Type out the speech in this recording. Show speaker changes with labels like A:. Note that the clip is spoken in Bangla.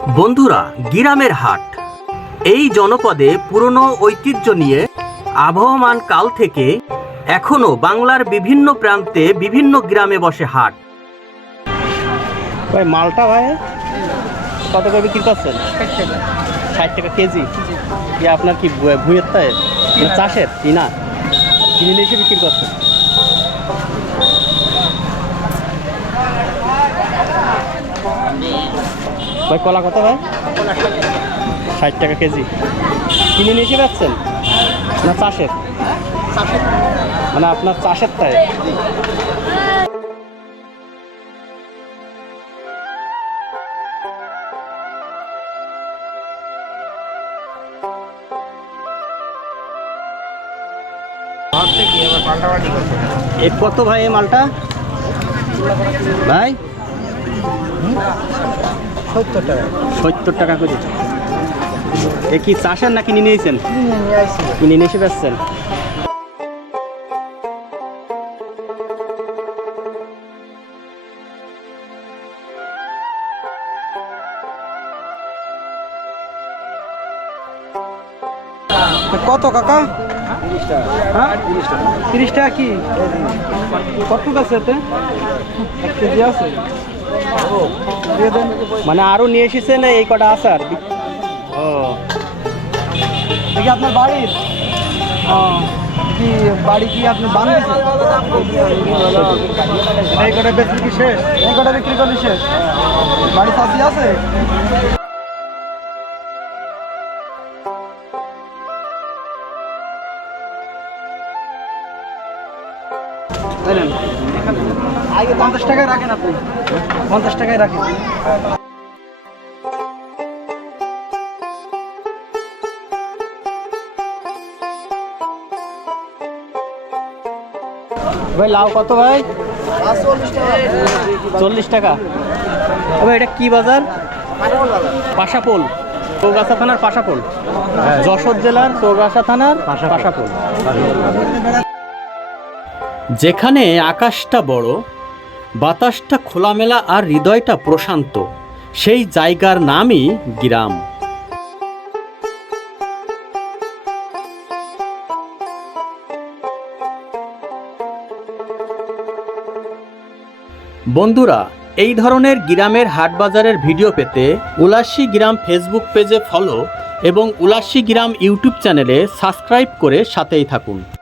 A: বন্ধুরা গিরামের হাট। এই জনপদে পুরনো ঐতিহ্য নিয়ে আবহমান কাল থেকে এখনও বাংলার বিভিন্ন প্রান্তে বিভিন্ন গ্রামে বসে হাট। ভাই মালটা ভাই কত করে বিক্রি করছেন? ষাট টাকা কেজি? কি আপনার কি ভু- ভুঁইয়ের তাই? চাষের? কি না? কিনে নিয়ে এসে বিক্রি করছেন? ভাই, কলা কত ভাই? ষাট টাকা কেজি। কিনে নিয়ে এসে যাচ্ছেন না চাষের? মানে আপনার চাষের তাই? কত ভাই মালটা? ভাই?
B: সত্তর টাকা।
A: সত্তর টাকা করে। এ কি চাষের না কিনে নিয়েছেন? কিনে নিয়ে এসে বেচছেন?
B: কত কাকা? হ্যাঁ? তিরিশ টাকা কি? কত আছে এতে? এক কেজি আছে?
A: মানে আরও নিয়ে এসেছেন এই কটা আসার ও।
B: দেখি আপনার বাড়ির কি বাড়ি কি আপনি বানিয়েছেন? এই কটা বিক্রি কি শেষ? এই কটা বিক্রি করলি শেষ? বাড়ি আছে? আগে পঞ্চাশ টাকায় রাখেন আপনি। পঞ্চাশ টাকায় রাখেন।
A: ভাই লাউ কত ভাই? চল্লিশ টাকা। ভাই এটা কি বাজার? পাশাপোল। চৌগাছা থানার পাশাপোল। যশোর জেলার চৌগাছা থানার পাশাপোল। যেখানে আকাশটা বড়, বাতাসটা খোলামেলা আর হৃদয়টা প্রশান্ত, সেই জায়গার নামই গ্রাম। বন্ধুরা, এই ধরনের গ্রামের হাট বাজারের ভিডিও পেতে উলাসী গ্রাম ফেসবুক পেজে ফলো এবং উলাসী গ্রাম ইউটিউব চ্যানেলে সাবস্ক্রাইব করে সাথেই থাকুন।